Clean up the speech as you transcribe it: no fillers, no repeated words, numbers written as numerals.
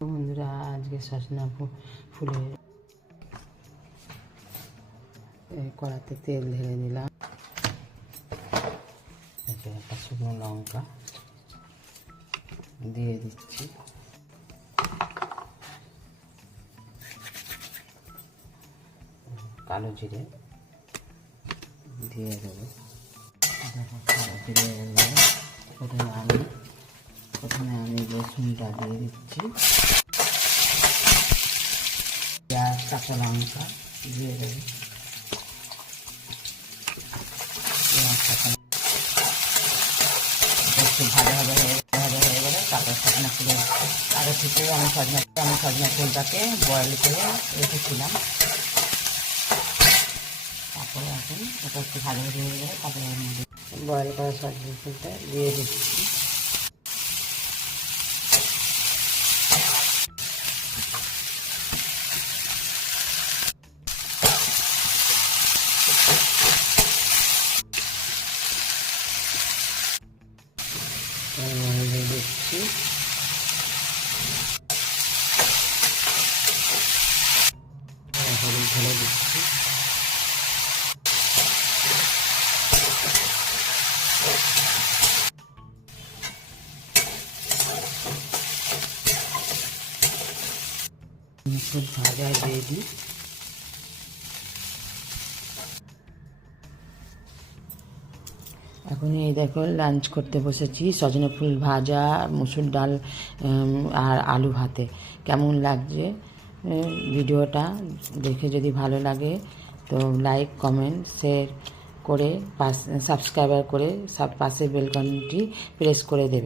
বন্ধুরা, আজকে সজনা ফুলের কড়াতে তেল ঢেলে দিলাম। একটা শুকনো লঙ্কা দিয়ে দিচ্ছি, কালো জিরে দিয়ে দেবো। কালো জিরে প্রথমে আমি রসুনটা দিয়ে দিচ্ছি, পেঁয়াজ কাঁচা লঙ্কা দিয়ে দেবো। পেঁয়াজ কাঁচা একটু ভালো হয়ে গেলে তারপর সজনা ফুল আগে থেকে আমি সজনা ফুলটাকে বয়েল করে রেখেছিলাম। তারপরে এখন এটা একটু ভালো হয়ে গেলে তারপরে বয়েল করা সজনা ফুলটা দিয়ে দিচ্ছি। দিচ্ছি হলুদ ঢেলে দিচ্ছি, মুসুর ভাজা দিয়ে দিই। এখন এই দেখো লাঞ্চ করতে বসেছি, সজনে ফুল ভাজা, মুসুর ডাল আর আলু ভাতে। কেমন লাগছে ভিডিওটা দেখে? যদি ভালো লাগে তো লাইক, কমেন্ট, শেয়ার করে সাবস্ক্রাইবার করে পাশে বেল বাটনটি প্রেস করে দেবে।